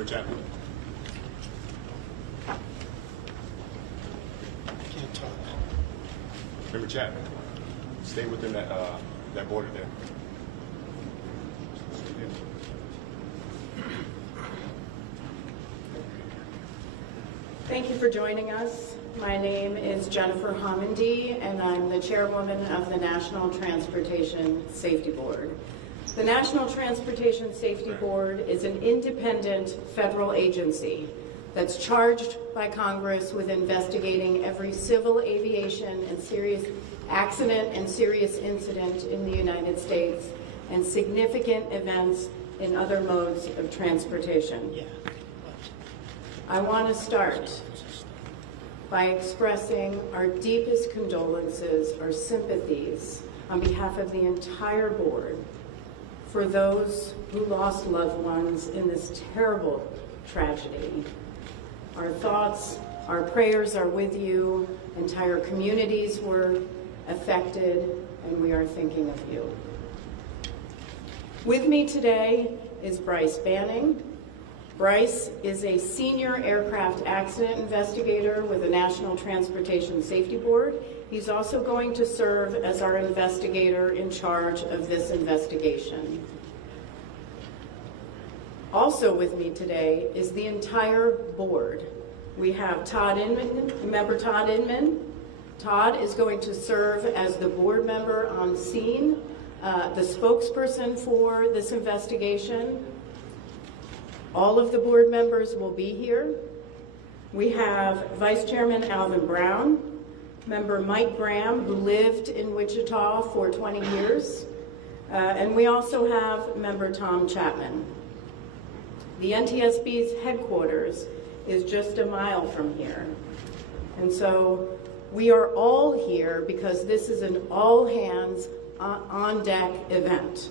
Member Chapman. Can't talk. Member Chapman. Stay within that border there. Stay there. Thank you for joining us. My name is Jennifer Homendy, and I'm the chairwoman of the National Transportation Safety Board. The National Transportation Safety Board is an independent federal agency that's charged by Congress with investigating every civil aviation and serious accident and serious incident in the United States and significant events in other modes of transportation. Yeah. I want to start by expressing our deepest condolences, our sympathies on behalf of the entire board for those who lost loved ones in this terrible tragedy. Our thoughts, our prayers are with you. Entire communities were affected, and we are thinking of you. With me today is Bryce Banning. Bryce is a senior aircraft accident investigator with the National Transportation Safety Board. He's also going to serve as our investigator in charge of this investigation. Also with me today is the entire board. We have Todd Inman, Member Todd Inman. Todd is going to serve as the board member on scene, the spokesperson for this investigation. All of the board members will be here. We have Vice Chairman Alvin Brown, Member Mike Graham, who lived in Wichita for 20 years, and we also have Member Tom Chapman. The NTSB's headquarters is just a mile from here, and so we are all here because this is an all-hands on-deck event,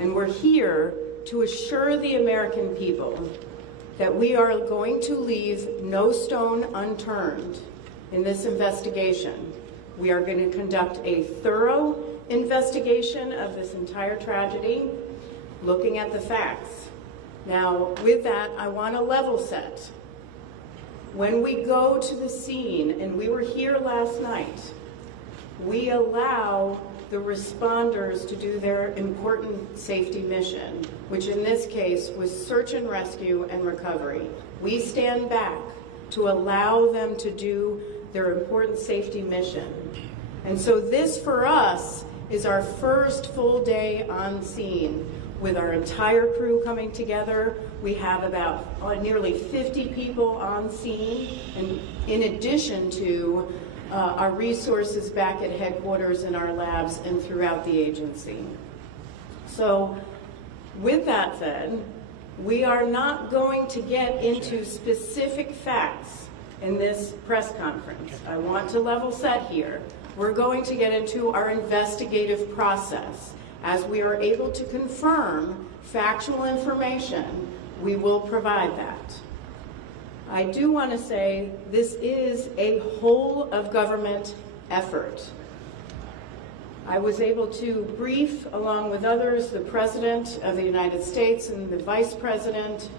and we're here to assure the American people that we are going to leave no stone unturned in this investigation. We are going to conduct a thorough investigation of this entire tragedy, looking at the facts. Now, with that, I want to level set. When we go to the scene, and we were here last night, we allow the responders to do their important safety mission, which in this case was search and rescue and recovery. We stand back to allow them to do their important safety mission. And so this, for us, is our first full day on scene with our entire crew coming together. We have about nearly 50 people on scene, and in addition to our resources back at headquarters in our labs and throughout the agency. So with that said, we are not going to get into specific facts in this press conference. I want to level set here. We're going to get into our investigative process. As we are able to confirm factual information, we will provide that. I do want to say this is a whole of government effort. I was able to brief, along with others, the President of the United States and the Vice President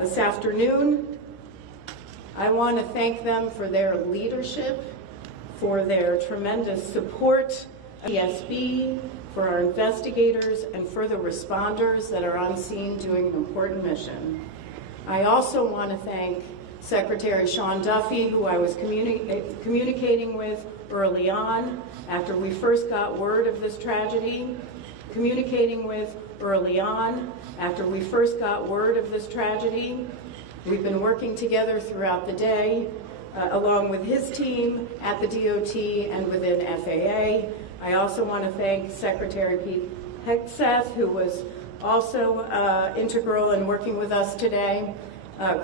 this afternoon. I want to thank them for their leadership, for their tremendous support, ESB, for our investigators, and for the responders that are on scene doing an important mission. I also want to thank Secretary Sean Duffy, who I was communicating with early on after we first got word of this tragedy, We've been working together throughout the day, along with his team at the DOT and within FAA. I also want to thank Secretary Pete Hegseth, who was also integral in working with us today.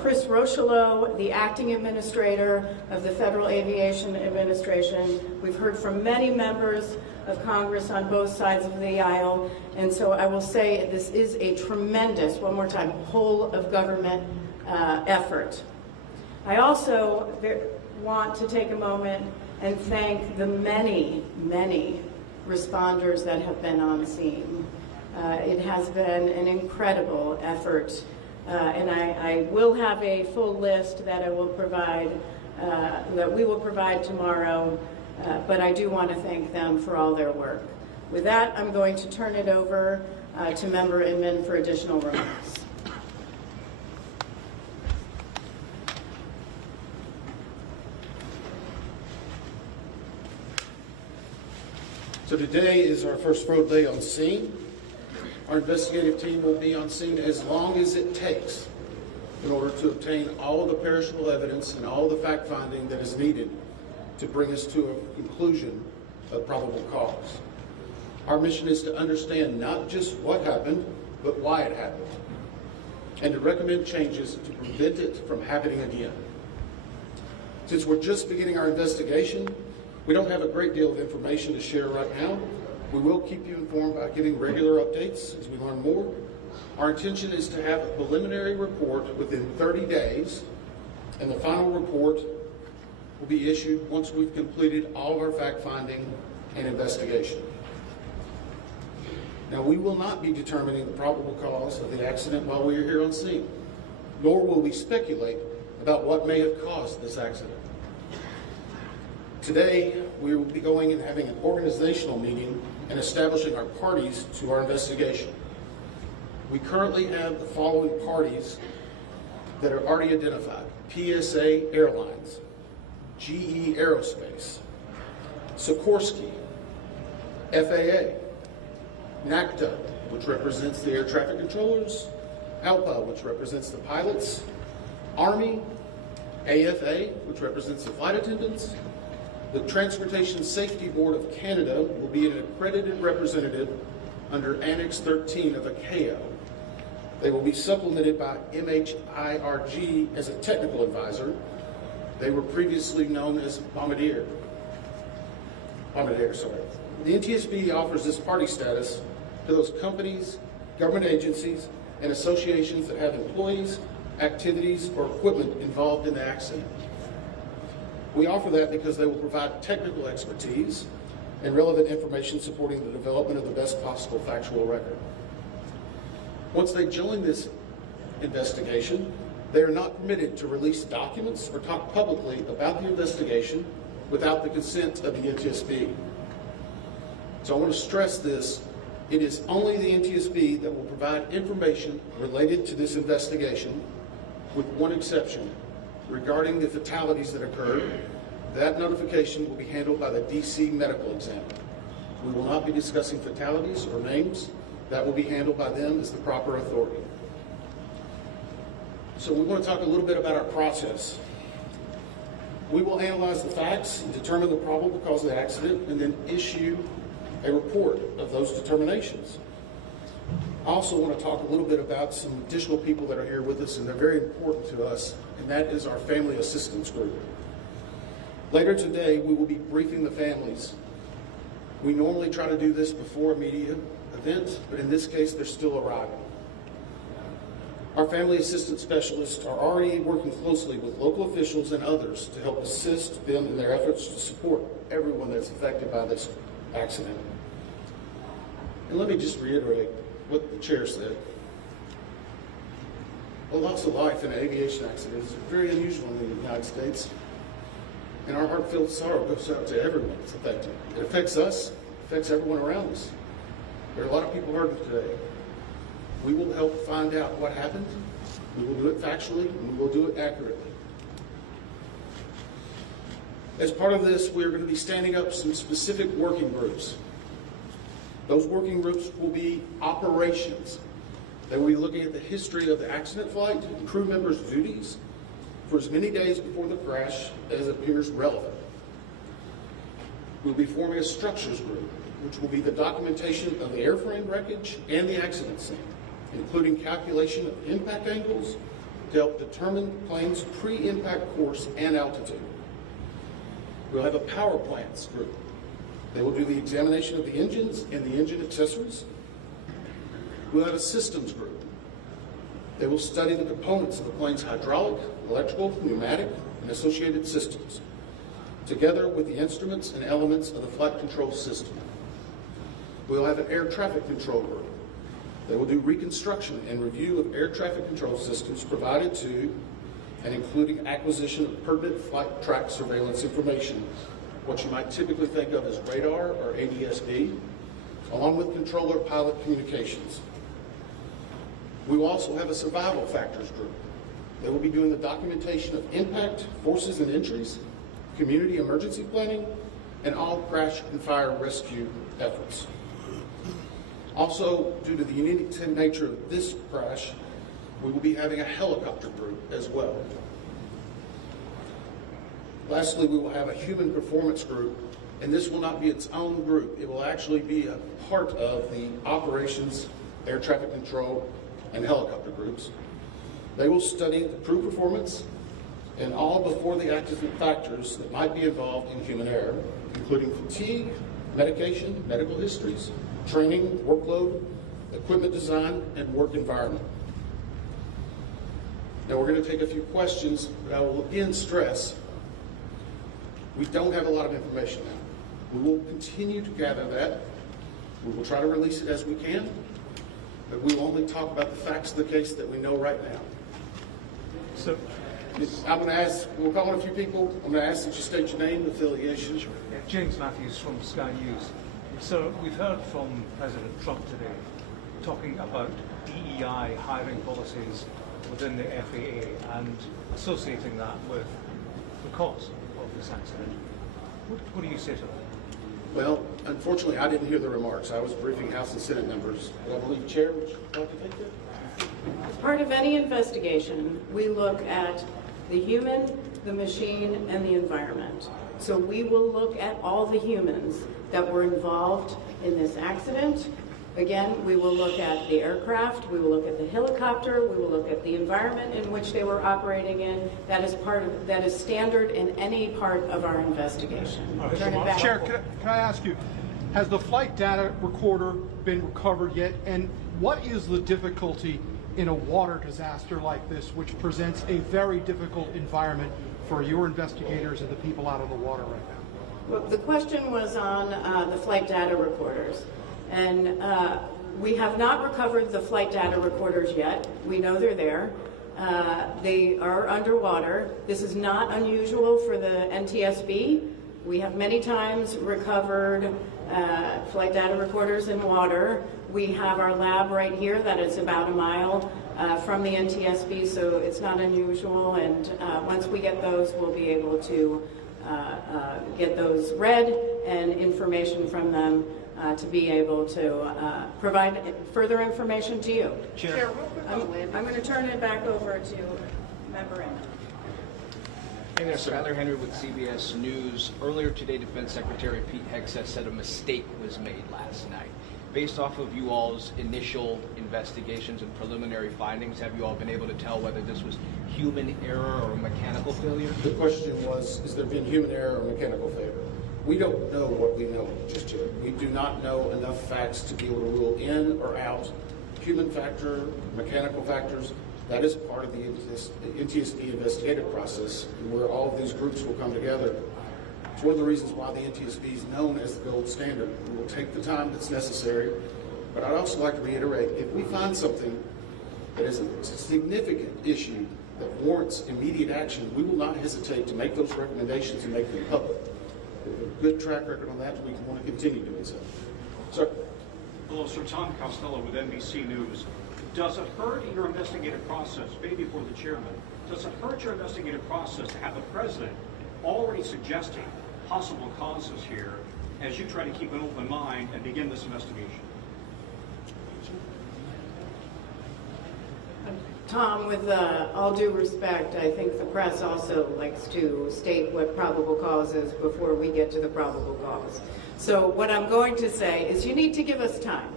Chris Rochelot, the acting administrator of the Federal Aviation Administration. We've heard from many members of Congress on both sides of the aisle, and so I will say this is a tremendous, one more time, whole of government effort. I also want to take a moment and thank the many, many responders that have been on scene. It has been an incredible effort And I will have a full list that I will provide, that we will provide tomorrow, but I do want to thank them for all their work. With that, I'm going to turn it over to Member Inman for additional remarks. So today is our first road day on scene. Our investigative team will be on scene as long as it takes in order to obtain all of the perishable evidence and all the fact-finding that is needed to bring us to a conclusion of probable cause. Our mission is to understand not just what happened, but why it happened, and to recommend changes to prevent it from happening again. Since we're just beginning our investigation, we don't have a great deal of information to share right now. We will keep you informed by giving regular updates as we learn more. Our intention is to have a preliminary report within 30 days, and the final report will be issued once we've completed all of our fact-finding and investigation. Now, we will not be determining the probable cause of the accident while we are here on scene, nor will we speculate about what may have caused this accident. Today, we will be going and having an organizational meeting and establishing our parties to our investigation. We currently have the following parties that are already identified: PSA Airlines, GE Aerospace, Sikorsky, FAA, NACTA, which represents the air traffic controllers, ALPA, which represents the pilots, Army, AFA, which represents the flight attendants. The Transportation Safety Board of Canada will be an accredited representative under Annex 13 of ICAO. They will be supplemented by MHIRG as a technical advisor. They were previously known as Bombardier. The NTSB offers this party status to those companies, government agencies, and associations that have employees, activities, or equipment involved in the accident. We offer that because they will provide technical expertise and relevant information supporting the development of the best possible factual record. Once they join this investigation, they are not permitted to release documents or talk publicly about the investigation without the consent of the NTSB. So I want to stress this. It is only the NTSB that will provide information related to this investigation, with one exception. Regarding the fatalities that occurred, that notification will be handled by the DC medical examiner. We will not be discussing fatalities or names. That will be handled by them as the proper authority. So we want to talk a little bit about our process. We will analyze the facts and determine the probable cause of the accident, and then issue a report of those determinations. I also want to talk a little bit about some additional people that are here with us, and they're very important to us, and that is our family assistance group. Later today, we will be briefing the families. We normally try to do this before a media event, but in this case, they're still arriving. Our family assistance specialists are already working closely with local officials and others to help assist them in their efforts to support everyone that's affected by this accident. And let me just reiterate what the chair said. A loss of life in an aviation accident is very unusual in the United States, and our heartfelt sorrow goes out to everyone that's affected. It affects us, it affects everyone around us. There are a lot of people hurting today. We will help find out what happened. We will do it factually, and we will do it accurately. As part of this, we are going to be standing up some specific working groups. Those working groups will be operations. They will be looking at the history of the accident flight and crew members' duties for as many days before the crash as appears relevant. We'll be forming a structures group, which will be the documentation of the airframe wreckage and the accident scene, including calculation of impact angles to help determine the plane's pre-impact course and altitude. We'll have a power plants group. They will do the examination of the engines and the engine accessories. We'll have a systems group. They will study the components of the plane's hydraulic, electrical, pneumatic, and associated systems, together with the instruments and elements of the flight control system. We'll have an air traffic control group. They will do reconstruction and review of air traffic control systems provided to and including acquisition of pertinent flight track surveillance information, what you might typically think of as radar or ADS-B, along with controller pilot communications. We will also have a survival factors group. They will be doing the documentation of impact, forces and entries, community emergency planning, and all crash and fire rescue efforts. Also, due to the unique nature of this crash, we will be having a helicopter group as well. Lastly, we will have a human performance group, and this will not be its own group. It will actually be a part of the operations, air traffic control, and helicopter groups. They will study the crew performance and all before the accident factors that might be involved in human error, including fatigue, medication, medical histories, training, workload, equipment design, and work environment. Now we're going to take a few questions, but I will again stress, we don't have a lot of information now. We will continue to gather that. We will try to release it as we can, but we will only talk about the facts of the case that we know right now. So, I'm going to ask, we'll call on a few people. I'm going to ask that you state your name and affiliation. James Matthews from Sky News. So we've heard from President Trump today talking about DEI hiring policies within the FAA and associating that with the cause of this accident. What do you say to that? Well, unfortunately, I didn't hear the remarks. I was briefing House and Senate members. But I believe Chair would like to take that? As part of any investigation, we look at the human, the machine, and the environment. So we will look at all the humans that were involved in this accident. Again, we will look at the aircraft, we will look at the helicopter, we will look at the environment in which they were operating in. That is standard in any part of our investigation. Turn it back. Chair, can I ask you, has the flight data recorder been recovered yet? And what is the difficulty in a water disaster like this, which presents a very difficult environment for your investigators and the people out on the water right now? Well, the question was on the flight data recorders. And we have not recovered the flight data recorders yet. We know they're there. They are underwater. This is not unusual for the NTSB. We have many times recovered flight data recorders in water. We have our lab right here that is about a mile from the NTSB, so it's not unusual. And once we get those, we'll be able to get those read and information from them to be able to provide further information to you. Chair, I'm going to turn it back over to Member Inman. Hey there, Skyler Henry with CBS News. Earlier today, Defense Secretary Pete Hegseth said a mistake was made last night. Based off of you all's initial investigations and preliminary findings, have you all been able to tell whether this was human error or mechanical failure? The question was, has there been human error or mechanical failure? We don't know what we know just yet. We do not know enough facts to be able to rule in or out human factor, mechanical factors. That is part of the NTSB investigative process, where all of these groups will come together. It's one of the reasons why the NTSB is known as the gold standard. We will take the time that's necessary, but I'd also like to reiterate, if we find something that is a significant issue that warrants immediate action, we will not hesitate to make those recommendations and make them public. We have a good track record on that, and we want to continue doing so. Sir. Hello, Sir. Tom Costello with NBC News. Does it hurt your investigative process, maybe for the chairman, does it hurt your investigative process to have the president already suggesting possible causes here as you try to keep an open mind and begin this investigation? Tom, with all due respect, I think the press also likes to state what probable cause is before we get to the probable cause. So what I'm going to say is you need to give us time.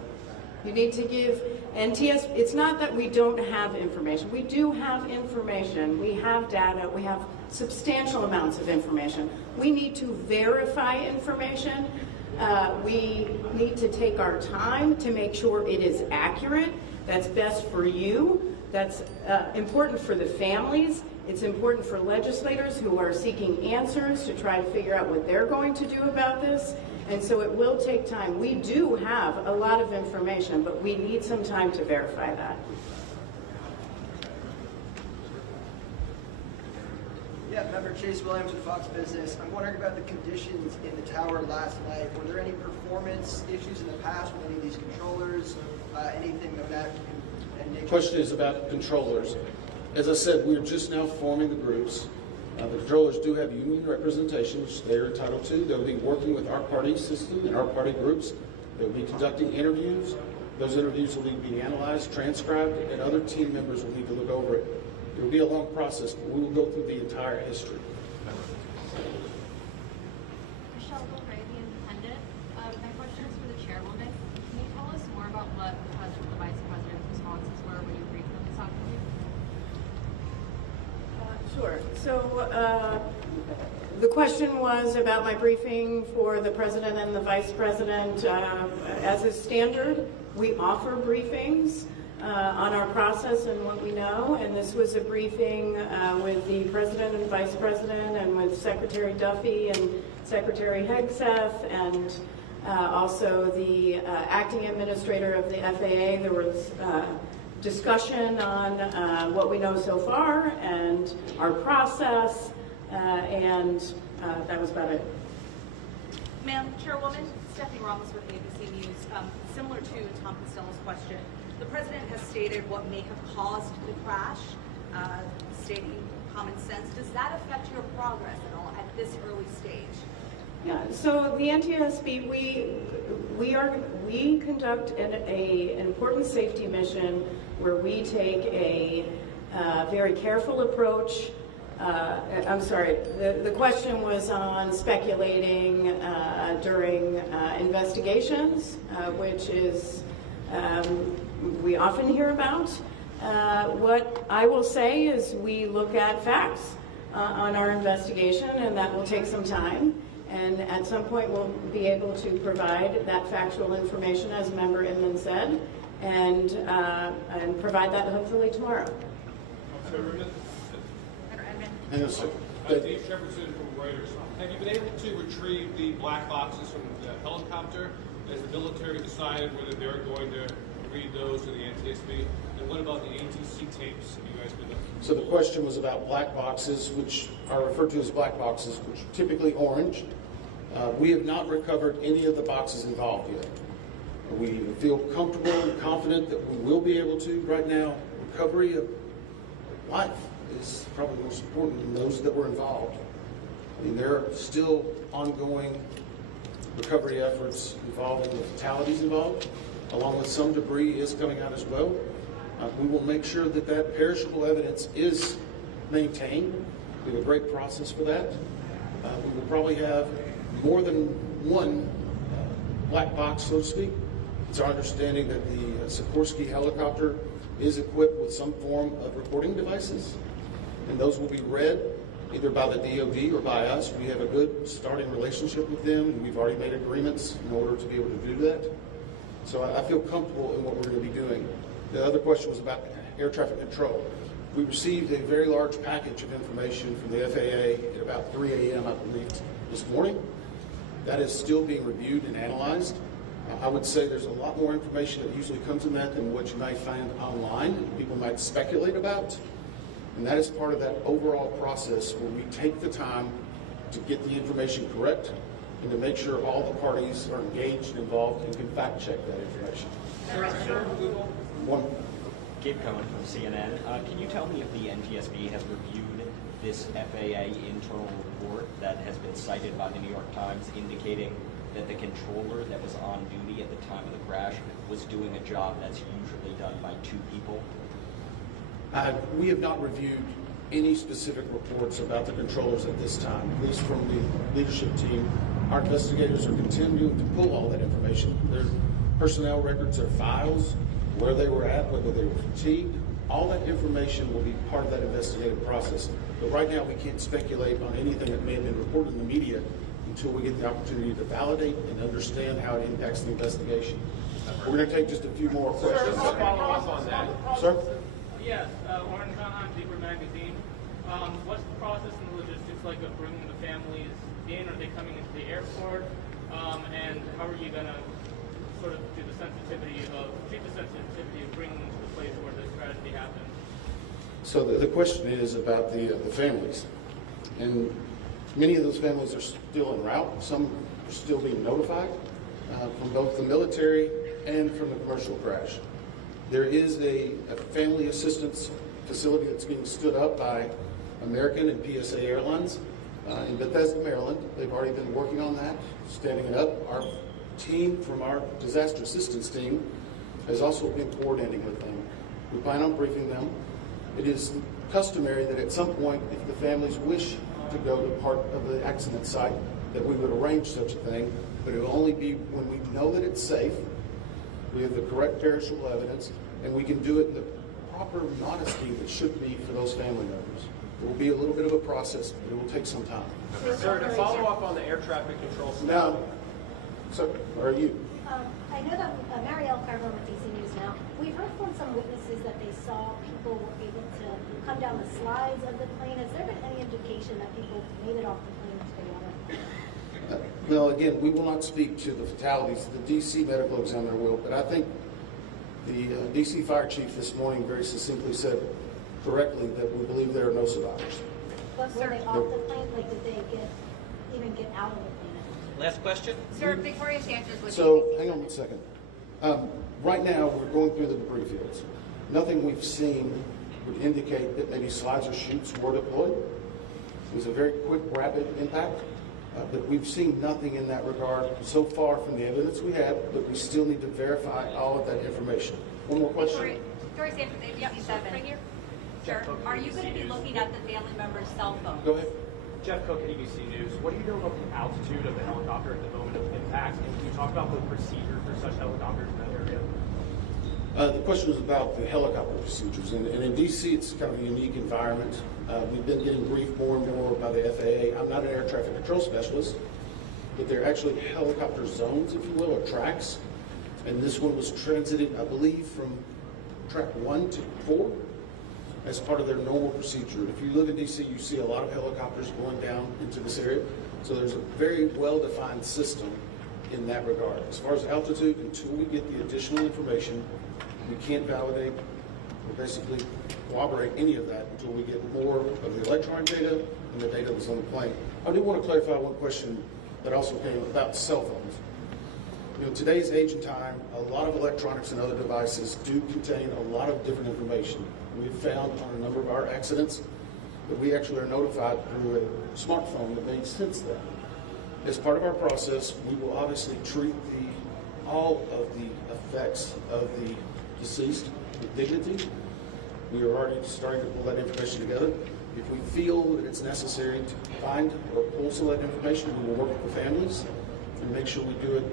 You need to give NTS, it's not that we don't have information. We do have information. We have data. We have substantial amounts of information. We need to verify information. We need to take our time to make sure it is accurate. That's best for you. That's important for the families. It's important for legislators who are seeking answers to try to figure out what they're going to do about this. And so it will take time. We do have a lot of information, but we need some time to verify that. Yeah, member Chase Williams with Fox Business. I'm wondering about the conditions in the tower last night. Were there any performance issues in the past with any of these controllers? Anything of that nature? The question is about controllers. As I said, we're just now forming the groups. The controllers do have union representation, which they're entitled to. They'll be working with our party system and our party groups. They'll be conducting interviews. Those interviews will need to be analyzed, transcribed, and other team members will need to look over it. It will be a long process, but we will go through the entire history. Michelle Gilray, The Independent. My question is for the chairwoman. Can you tell us more about what the president and the vice president's responses were when you briefed them this afternoon? Sure. So the question was about my briefing for the president and the vice president. As is standard, we offer briefings on our process and what we know, and this was a briefing with the president and vice president and with Secretary Duffy and Secretary Hegseth and also the acting administrator of the FAA. There was discussion on what we know so far and our process, and that was about it. Ma'am, Chairwoman, Stephanie Ramos with ABC News. Similar to Tom Costello's question, the President has stated what may have caused the crash, stating common sense. Does that affect your progress at all at this early stage? Yeah, so the NTSB, we conduct an important safety mission where we take a very careful approach. I'm sorry, the question was on speculating during investigations, which is we often hear about. What I will say is we look at facts on our investigation, and that will take some time. And at some point, we'll be able to provide that factual information, as Member Inman said, and provide that hopefully tomorrow. Yes, sir. Dave Shepardson from Reuters. Have you been able to retrieve the black boxes from the helicopter? Has the military decided whether they're going to read those to the NTSB? And what about the ATC tapes? Have you guys been looking? So the question was about black boxes, which are referred to as black boxes, which are typically orange. We have not recovered any of the boxes involved yet. We feel comfortable and confident that we will be able to. Right now, recovery of life is probably the most important in those that were involved. I mean, there are still ongoing recovery efforts involving the fatalities involved, along with some debris is coming out as well. We will make sure that that perishable evidence is maintained. We have a great process for that. We will probably have more than one black box, so to speak. It's our understanding that the Sikorsky helicopter is equipped with some form of recording devices, and those will be read either by the DoD or by us. We have a good starting relationship with them, and we've already made agreements in order to be able to do that. So I feel comfortable in what we're going to be doing. The other question was about air traffic control. We received a very large package of information from the FAA at about 3 a.m., I believe, this morning. That is still being reviewed and analyzed. I would say there's a lot more information that usually comes in that than what you might find online that people might speculate about. And that is part of that overall process where we take the time to get the information correct and to make sure all the parties are engaged and involved and can fact check that information. One. Gabe Cohen from CNN. Can you tell me if the NTSB has reviewed this FAA internal report that has been cited by the New York Times indicating that the controller that was on duty at the time of the crash was doing a job that's usually done by two people? We have not reviewed any specific reports about the controllers at this time, at least from the leadership team. Our investigators are continuing to pull all that information. Their personnel records, their files, where they were at, whether they were fatigued. All that information will be part of that investigative process. But right now, we can't speculate on anything that may have been reported in the media until we get the opportunity to validate and understand how it impacts the investigation. We're going to take just a few more questions. Just to follow up on that. Sir? Yes, Warren Conheim, Deeper Magazine. What's the process and the logistics like of bringing the families in? Are they coming into the airport? And how are you going to sort of treat the sensitivity of bringing to the place where this tragedy happened? So the question is about the families. And many of those families are still en route. Some are still being notified from both the military and from the commercial crash. There is a family assistance facility that's being stood up by American and PSA Airlines in Bethesda, Maryland. They've already been working on that, standing it up. Our team from our disaster assistance team has also been coordinating with them. We plan on briefing them. It is customary that at some point, if the families wish to go to part of the accident site, that we would arrange such a thing, but it will only be when we know that it's safe, we have the correct perishable evidence, and we can do it in the proper modesty that should be for those family members. It will be a little bit of a process, but it will take some time. Sir, to follow up on the air traffic control system. Now, so, are you? I know that Marielle Carver with DC News Now. We've heard from some witnesses that they saw people were able to come down the slides of the plane. Has there been any indication that people made it off the plane to the water? Well, again, we will not speak to the fatalities. The DC medical examiner will, but I think the DC fire chief this morning very succinctly said correctly that we believe there are no survivors. But were they off the plane? Like, did they even get out of the plane? Last question. Sir, Victoria Sanchez with So, ABC. hang on one second. Right now, we're going through the debris fields. Nothing we've seen would indicate that maybe slides or chutes were deployed. It was a very quick, rapid impact, but we've seen nothing in that regard so far from the evidence we have, but we still need to verify all of that information. One more question? Victoria Sanchez, ABC 7. Right here. Sure. Are you going to be looking at the family member's cell phones? Go ahead. Jeff Cook, ABC News. What do you know about the altitude of the helicopter at the moment of impact? And can you talk about the procedure for such helicopters in that area? The question was about the helicopter procedures. And in D.C., it's kind of a unique environment. We've been getting briefed more and more by the FAA. I'm not an air traffic control specialist, but they're actually helicopter zones, if you will, or tracks. And this one was transited, I believe, from track 1 to 4. As part of their normal procedure. If you live in DC, you see a lot of helicopters going down into this area. So there's a very well-defined system in that regard. As far as altitude, until we get the additional information, we can't validate or basically corroborate any of that until we get more of the electronic data and the data that's on the plane. I do want to clarify one question that also came about cell phones. You know, today's age and time, a lot of electronics and other devices do contain a lot of different information. We've found on a number of our accidents that we actually are notified through a smartphone that may sense that. As part of our process, we will obviously treat all of the effects of the deceased with dignity. We are already starting to pull that information together. If we feel that it's necessary to find or pull some of that information, we will work with the families and make sure we do it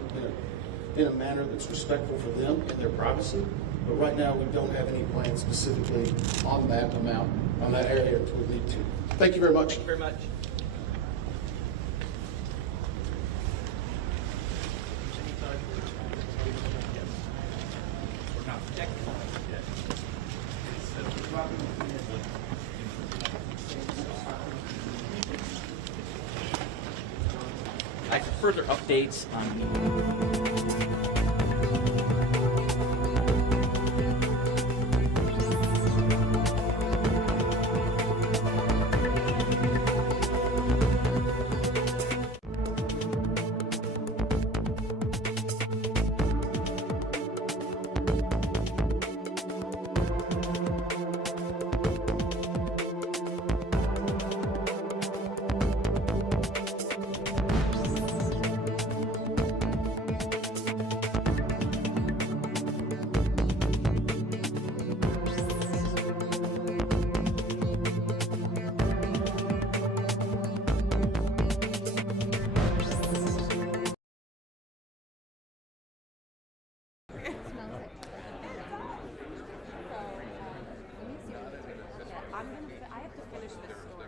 in a manner that's respectful for them and their privacy. But right now, we don't have any plans specifically on that amount, on that area until we need to. Thank you very much. Thank you very much. I have further updates on I have to finish this story.